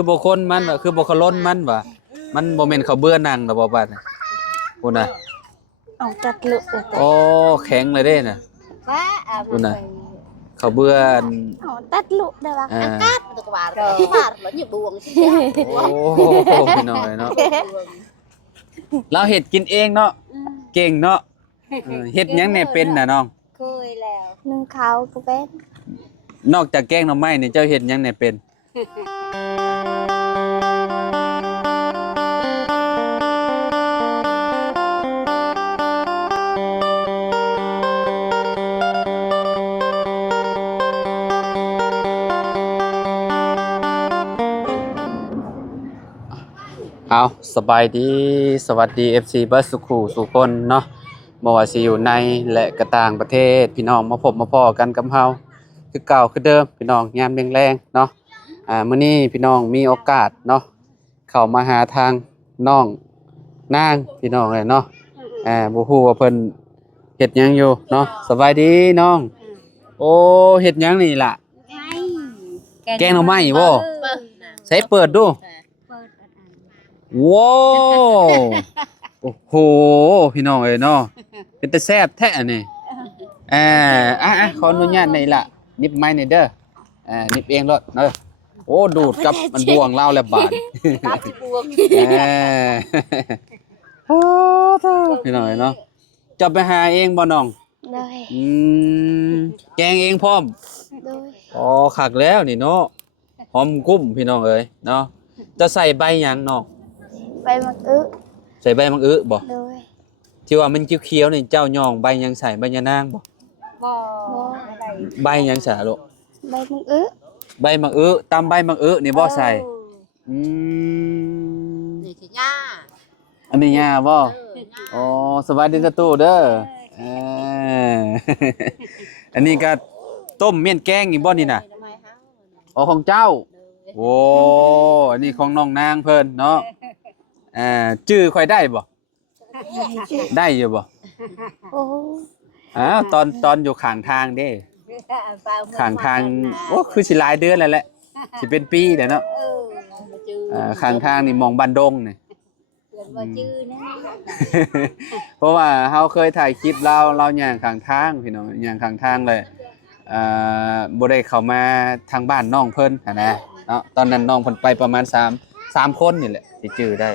คือบ่คนมันว่ะคือบ่คล้นมันว่ะมันบ่แม่นข้าวเบื่อนั่งดอกบ่บาดน่ะพุ่นน่ะเอาจัดลุเลยแต่โอ้แข็งเลยเด้น่ะพุ่นน่ะข้าวเบื่อเอาตัดลุได้ป่ะcát được bà nó nhiều buồn โอ้พี่น้อยเนาะเราเฮ็ดกินเองเนาะเก่งเนาะเฮ็ดหยังแน่เป็นน่ะน้องเคยแล้วนึ่งข้าวก็เป็นนอกจากแกงหน่อไม้นี่เจ้าเฮ็ดหยังแน่เป็นเอาสบายดีสวัสดี FC เบิร์ดสุขูสุคนเนาะบ่ว่าสิอยู่ในและก็ต่างประเทศพี่น้องมาพบมาพ้อกันกับเฮาคือเก่าคือเดิมพี่น้องยามแรงๆเนาะมื้อนี้พี่น้องมีโอกาสเนาะเข้ามาหาทางน้องนางพี่น้องเลยเนาะบ่ฮู้ว่าเพิ่นเฮ็ดหยังอยู่เนาะสบายดีน้องโอ้เฮ็ดหยังนี่ล่ะแกงหน่อไม้บ่ใส่เปิดดูว้าวโอ้โหพี่น้องเอ้ยเนาะเป็นแต่แซ่บแท้นี่ขออนุญาตหน่อยล่ะนิบไม้หน่อยเด้อนิบเองรถเด้อโอ้ดูดกับมันบ่วงเล่าแล้วบาดcát buồn โอ้พี่น้องเอ้ยเนาะจะไปหาเองบ่น้องเลยแกงเองพร้อมเลยอ๋อคักแล้วนี่เนาะหอมกุ้มพี่น้องเอ้ยเนาะจะใส่ใบหยังน้องใบมะอึใส่ใบมังอึบ่เลยที่ว่ามันเขียวๆนี่เจ้าย่องใบยังใส่ใบยะนางบ่ bò ใบยังใส่ลูกใบมะอึ ใบมังอึตำใบมังอึนี่บ่ใส่นี่คือหญ้าอันนี้ย่าบ่อ๋อสวัสดีกระตู้เด้ออันนี้ก็ต้มเมี่ยนแกงนี่บ่นี่น่ะอ๋อของเจ้าโอ้อันนี้ของน้องนางเพิ่นเนาะชื่อค่อยได้บ่ได้อยู่บ่โอ้ตอนอยู่ข้างทางเด้ข้างทางโอ้คือสิหลายเดือนแล้วแหละสิเป็นปีเด้เนาะข้างทางนี่มองบ้านดงนี่เพราะว่าเฮาเคยถ่ายคลิปเราย่างข้างทางพี่น้องย่างข้างทางเลยบ่ได้เข้ามาทางบ้านน้องเพิ่นนะเนาะตอนนั้นน้องเพิ่นไปประมาณ3คนนี่แหละสิจื้อได้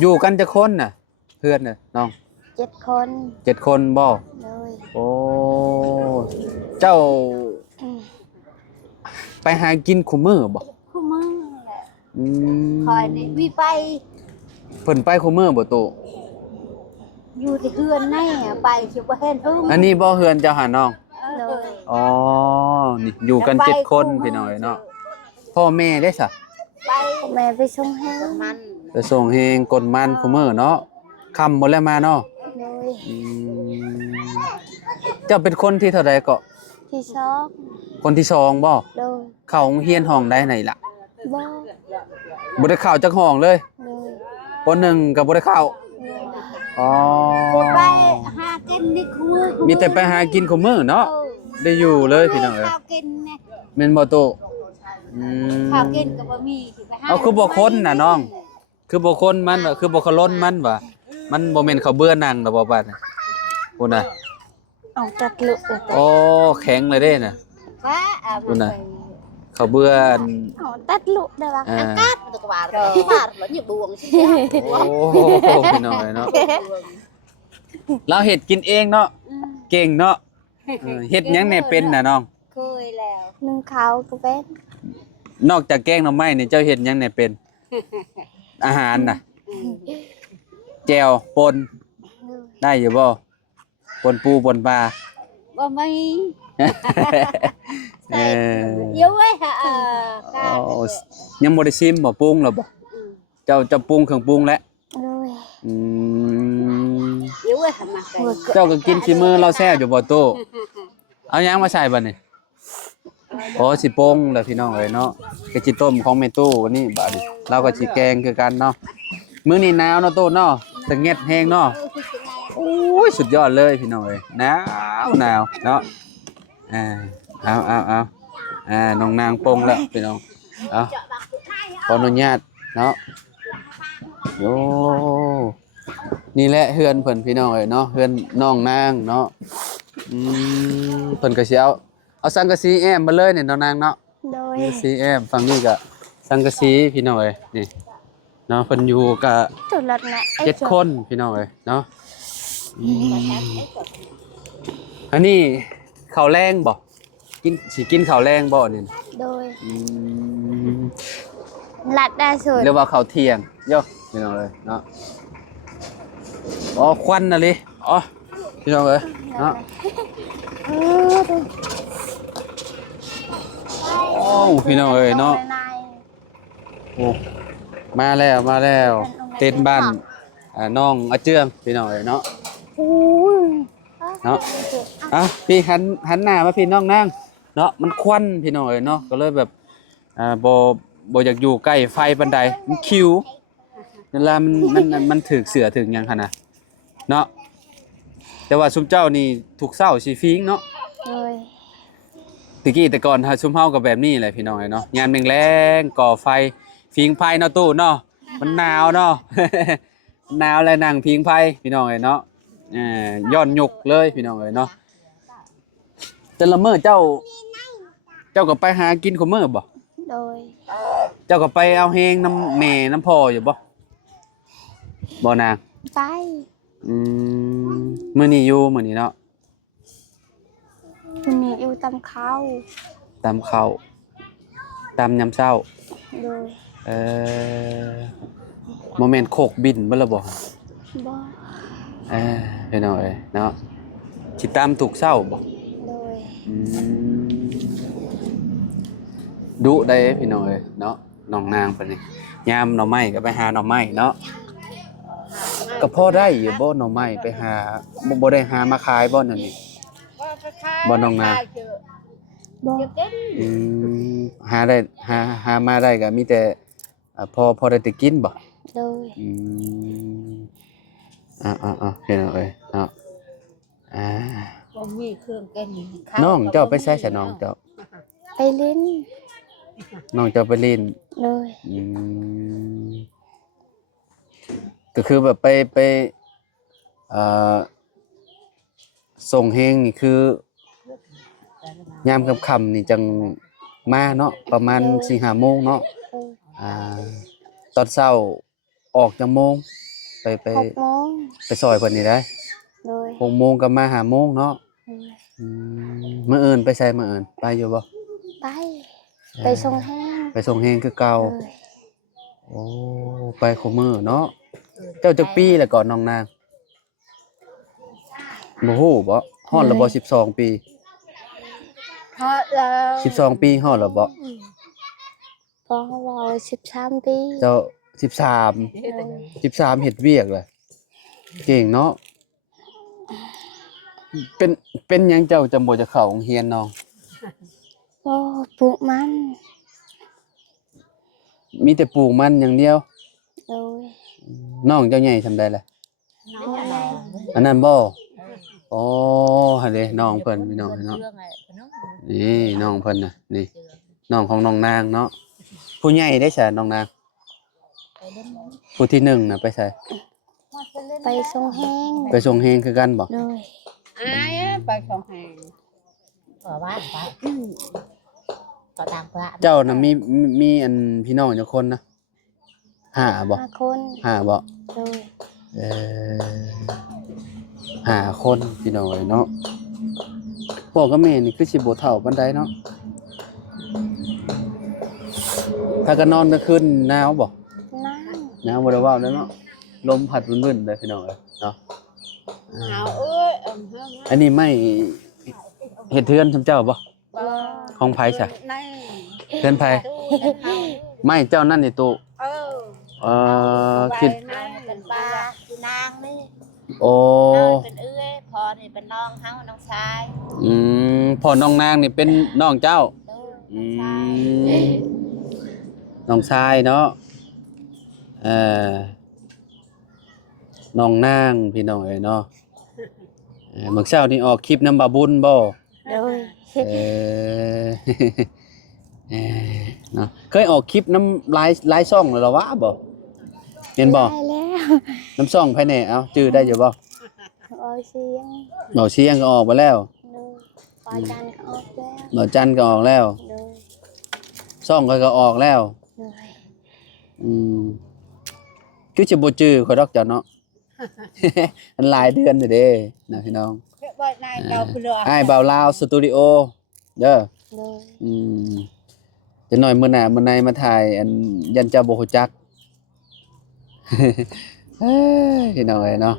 อยู่กันจักคนน่ะเพื่อนน่ะน้อง7 คน7คนบ่เลยโอ้เจ้าไปหากินคุมื้อบ่คุมื้อแหละคอยนี่วิไปเพิ่นไปคุมื้อบ่โตอยู่ที่เฮือนแน่ไปสิบ่เห็นอึ้งอันนี้บ่เฮือนเจ้าหาน้องเลยอ๋อนี่อยู่กัน7คนพี่น้อยเนาะพ่อแม่ได้ซะไปแม่ไปส่งให้มันไปส่งเฮงกลมันคุมื้อเนาะค่ำบ่แล้วมาเนาะเลยเจ้าเป็นคนที่เท่าใดก็ที่ชอบคนที่2บ่เลยเข้าโรงเรียนห้องใดไหนล่ะบ่ได้เข้าจักห้องเลยเลยป.1ก็บ่ได้เข้าอ๋อไปหากินนี่คือมีแต่ไปหากินคุมื้อเนาะได้อยู่เลยพี่น้องเอ้ยข้าวกินแน่แม่นบ่โตข้าวกินก็บ่มีสิไปหาเอาคือบ่คนน่ะน้องคือบ่คนมันว่ะคือบ่คล้นมันว่ะมันบ่แม่นข้าวเบื่อนั่งดอกบ่บาดน่ะพุ่นน่ะเอาจัดลุเลยแต่โอ้แข็งเลยเด้น่ะพุ่นน่ะข้าวเบื่อเอาตัดลุได้ป่ะcát được bà nó nhiều buồn โอ้พี่น้องเนาะเราเฮ็ดกินเองเนาะเก่งเนาะเฮ็ดหยังแน่เป็นน่ะน้องเคยแล้วนึ่งข้าวก็เป็นนอกจากแกงหน่อไม้นี่เจ้าเฮ็ดหยังแน่เป็นอาหารน่ะแจ่วป่นได้อยู่บ่ป่นปูป่นปลาบ่มีyếu ấy hảยังบ่ได้ชิมบ่ปรุงแล้วบ่เจ้าปรุงเครื่องปรุงแล้วเลยyếu ấy hả mà เจ้าก็กินชิมือเราแซ่บอยู่บ่โตเอาหยังมาใส่บัดนี้โอ้สิปรุงแล้วพี่น้องเอ้ยเนาะก็สิต้มของแม่ตู้วันนี้บัดนี้เราก็สิแกงคือกันเนาะมื้อนี้หนาวเนาะโตเนาะตะเงียดแห้งเนาะโอ้ยสุดยอดเลยพี่น้องเอ้ยหนาวเนาะเอาน้องนางปงแล้วพี่น้องเอา ออนุญาตเนาะโอ้นี่แหละเฮือนเพิ่นพี่น้องเอ้ยเนาะเฮือนน้องนางเนาะเพิ่นก็สิเอาสังกะสีแอมมาเลยเนี่ยน้องนางเนาะ โดย สังกะสีแอมฝั่งนี้ก็สังกะสีพี่น้องเอ้ยนี่เนาะเพิ่นอยู่กับ จุดรถนะไอ้ 7คนพี่น้องเอ้ยเนาะอันนี้ข้าวแรงบ่กินข้าวแรงบ่นี่ โดย อืม ลัดได้สุด เรียกว่าข้าวเที่ยงโยพี่น้องเอ้ยเนาะอ๋อควันน่ะลิอ๋อพี่น้องเอ้ยเนาะโอ้พี่น้องเอ้ยเนาะโอ้มาแล้วเต้นบ้านน้องอาเจืองพี่น้องเอ้ยเนาะเนาะอ่ะพี่หันหน้ามาพี่น้องนางเนาะมันควันพี่น้องเอ้ยเนาะก็เลยแบบบ่อยากอยู่ใกล้ไฟปานใดมันคิวเวลามันถึกเสือถึงหยังคั่นน่ะเนาะแต่ว่าซุมเจ้านี่ถูกเศร้าสิฟิงเนาะ โดย ตะกี้แต่ก่อนซุมเฮาก็แบบนี้แหละพี่น้องเอ้ยเนาะยามแรงๆก่อไฟฟิงไฟเนาะตู้เนาะมันหนาวเนาะ หนาวแล้วนั่งพิงไฟพี่น้องเอ้ยเนาะย้อนยุกเลยพี่น้องเอ้ยเนาะแต่ละมื้อเจ้าก็ไปหากินของมื้อบ่ โดย เจ้าก็ไปเอาแฮงน้ำแม่น้ำพ่ออยู่บ่นาง ไป มื้อนี้อยู่มื้อนี้เนาะ วันนี้อยู่ตำข้าว ตำข้าวตำยามเช้า โดย บ่แม่นโคกบินบ่ล่ะบ่ บ่ พี่น้องเอ้ยเนาะสิตำถูกเช้าบ่ โดย ดุได้พี่น้องเอ้ยเนาะน้องนางเพิ่นนี่ยามหน่อไม้ก็ไปหาหน่อไม้เนาะก็พอได้อยู่บ่หน่อไม้ไปหาบ่ได้หามาขายบ่นั่นนี่บ่น้องนาง บ่ หาได้หามาได้ก็มีแต่พอได้แต่กินบ่ โดย พี่น้องเอ้ยเนาะบ่มีเครื่องแกง น้องเจ้าไปใช้ซะน้องเจ้า ไปลิ้น น้องเจ้าไปเล่น โดย ก็คือแบบไปส่งเฮงนี่คือยามค่ำๆนี่จังมาเนาะประมาณ 4-5 โมงเนาะตอนเช้าออกจังโมงไป 6 โมง ไปซอยเพิ่นนี่ได้ โดย 6 โมงก็มา5 โมงเนาะ โดย มื้ออื่นไปไสมื้ออื่นไปอยู่บ่ ไป ไปส่งแห้ง ไปส่งเฮงคือเก่า โดย โอ้ไปคุมื้อเนาะเจ้าจักปีแล้วก่อนน้องนางบ่ฮู้บ่ฮอดแล้วบ่12 ปี ฮอดแล้ว 12 ปีฮอดแล้วบ่ พอเขาบอก13 ปี เจ้า13เฮ็ดเวียกเลยเก่งเนาะเป็นหยังเจ้าจำบ่จะเข้าโรงเรียนน้อง บ่ปลูกมัน มีแต่ปลูกมันอย่างเดียว โดย น้องเจ้าใหญ่ทำได้แหละ น้องแม่ อันนั้นบ่อ๋อหั่นเด้น้องเพิ่นพี่น้องเนาะนี่น้องเพิ่นน่ะนี่น้องของน้องนางเนาะผู้ใหญ่ได้ซะน้องนางผู้ที่1น่ะไปไส ไปส่งแห้ง ไปส่งเฮงคือกันบ่ โดย ไปของแหงบ่ว่าไปก็ตามพระ เจ้าน่ะมีอันพี่น้องจักคนนะห้าบ่ 5 คน ห้าบ่ โดย 5 คนพี่น้องเอ้ยเนาะพ่อกับแม่นี่คือสิบ่เฒ่าปานใดเนาะถ้าก็นอนกลางคืนหนาวบ่ น้ำ หนาวบ่ได้เว้าแล้วเนาะลมพัดวุ่นๆเลยพี่น้องเอ้ยเนาะ เอาเอ้ย อันนี้ไม่เฮ็ดเทือนซำเจ้าบ่ บ่ ของไผซะ ใน เทือนไผไม่เจ้านั่นนี่ตุ คิด เป็นปลาคือนางนี่ โอ้ เป็นเอื้อยพอนี่เป็นน้องเฮาน้องชาย พ่อน้องนางนี่เป็นน้องเจ้า อืมน้องชายเนาะน้องนางพี่น้องเอ้ยเนาะเมื่อเช้านี่ออกคลิปนำบาบุญบ่ โดย เออ เนาะเคยออกคลิปน้ำลายซ่องแล้วเหรอวะบ่เห็นบ่ ได้แล้ว น้ำซ่องภายในเอ้าจื้อได้อยู่บ่ โอ้ยเสียง บ่เสียงก็ออกไปแล้ว ดูปล่อยจันทร์เขาออกแล้ว บ่จันก็ออกแล้ว ดู ซ่องก็ออกแล้ว เลย อืมคือสิบ่จื้อข่อยดอกเจ้าเนาะ มันหลายเดือนอยู่เด้นะพี่น้อง บ่นายเก่าคือเรือ อ้ายบ่าวลาวสตูดิโอเด้อ ดู อืมจะหน่อยมื้อหน้ามื้อในมาถ่ายอันยันเจ้าบ่ฮู้จัก เอ้ยพี่น้องเอ้ยเนาะ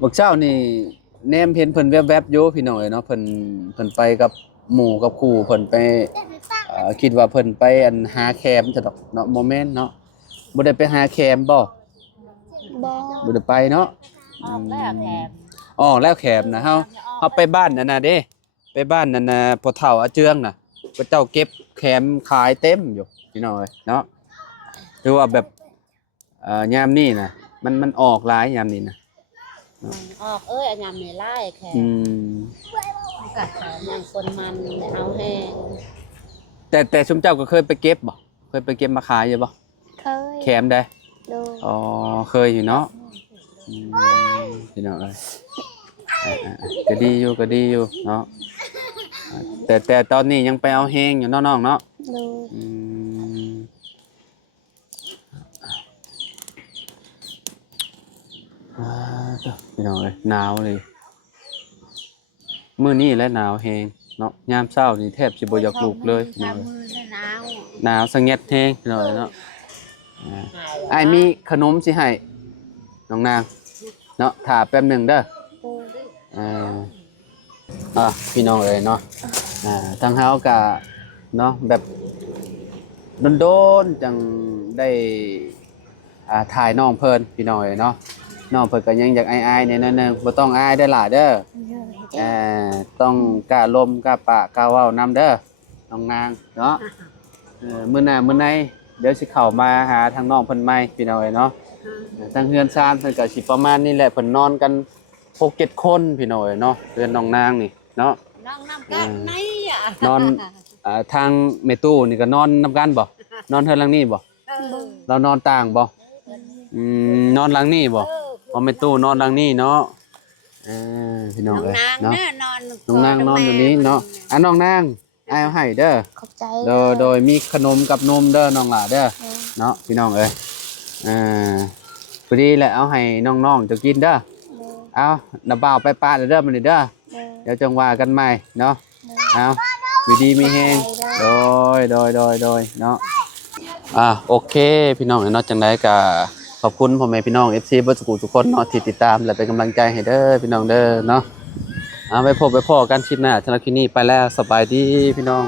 บักเช้านี่แนมเห็นเพิ่นแวบๆอยู่พี่น้องเอ้ยเนาะเพิ่นไปกับหมู่กับครูเพิ่นไปคิดว่าเพิ่นไปอันหาแคมซะดอกเนาะบ่แม่นเนาะบ่ได้ไปหาแคมบ่ บอ บ่ได้ไปเนาะ ออกแล้วแถม อ๋อแล้วแคมนะเฮาไปบ้านนั่นน่ะเด้ไปบ้านนั่นน่ะพ่อเฒ่าอาเจืองน่ะพระเจ้าเก็บแคมขายเต็มอยู่พี่น้องเอ้ยเนาะหรือว่าแบบยามนี้น่ะมันออกหลายยามนี้น่ะ ออกอันยามนี่ไล่แค่ อืม กัดแถมอย่างคนมันเอาแห้ง แต่ชุมเจ้าก็เคยไปเก็บบ่เคยไปเก็บมาขายอยู่บ่ เคย แคมได้ ดู อ๋อเคยอยู่เนาะอืมพี่น้องเอ้ยก็ดีอยู่ก็ดีอยู่เนาะแต่ตอนนี้ยังไปเอาแฮงอยู่เนาะน้องเนาะ ดู อืมจ้ะพี่น้องเอ้ยหนาวเลยมื้อนี้แหละหนาวแฮงเนาะยามเช้านี่แทบสิบ่อยากลุกเลยพี่น้องเอ้ย มือหนาว หนาวสะเงียดแฮงพี่น้องเอ้ยเนาะอ้ายมีขนมสิให้น้องนางเนาะถ้าแป๊บหนึงเด้อ ดู พี่น้องเอ้ยเนาะทางเฮาก็เนาะแบบโดนๆจังได้ถ่ายน้องเพิ่นพี่น้องเอ้ยเนาะน้องเพิ่นก็ยังอยากอายๆในนั้นนึงบ่ต้องอายได้อล่ะเด้อ เลย ต้องกล้าลมกล้าปะกล้าเว้านำเด้อน้องนางเนาะมื้อหน้ามื้อในเดี๋ยวสิเข้ามาหาทางน้องเพิ่นใหม่พี่น้องเอ้ยเนาะทางเฮือนซานเพิ่นก็สิประมาณนี้แหละเพิ่นนอนกัน 6-7 คนพี่น้องเอ้ยเนาะเรือนน้องนางนี่เนาะ น้องน้ำกันไหนอ่ะ นอนทางแม่ตู้นี่ก็นอนนำกันบ่นอนเทือนหลังนี้บ่เรานอนต่างบ่นอนหลังนี้บ่พอแม่ตู้นอนหลังนี้เนาะพี่น้อง น้อง เอ้ย นาง เนาะ เนี่ยนอน น้องนางนอนอยู่นี้เนาะน้องนางอ้ายเอาให้เด้อ ขอบใจ โดยมีขนมกับนมเด้อน้องหล่าเด้อเนาะพี่น้องเอ้ยพอดีแหละเอาให้น้องๆจะกินเด้อ ดู เอาน้าบ่าวไปปาเด้อมื้อนี้เด้อ ดู เดี๋ยวจังว่ากันใหม่เนาะเอาอยู่ดีมีแฮงโดยเนาะโอเคพี่น้องเนาะจังไดก็ขอบคุณพ่อแม่พี่น้อง FC เบิดทุกทุกคนเนาะที่ติดตามและเป็นกำลังใจให้เด้อพี่น้องเด้อเนาะไปพบไปพ้อกันคลิปหน้าสำหรับคลิปนี้ไปแล้วสบายดีพี่น้อง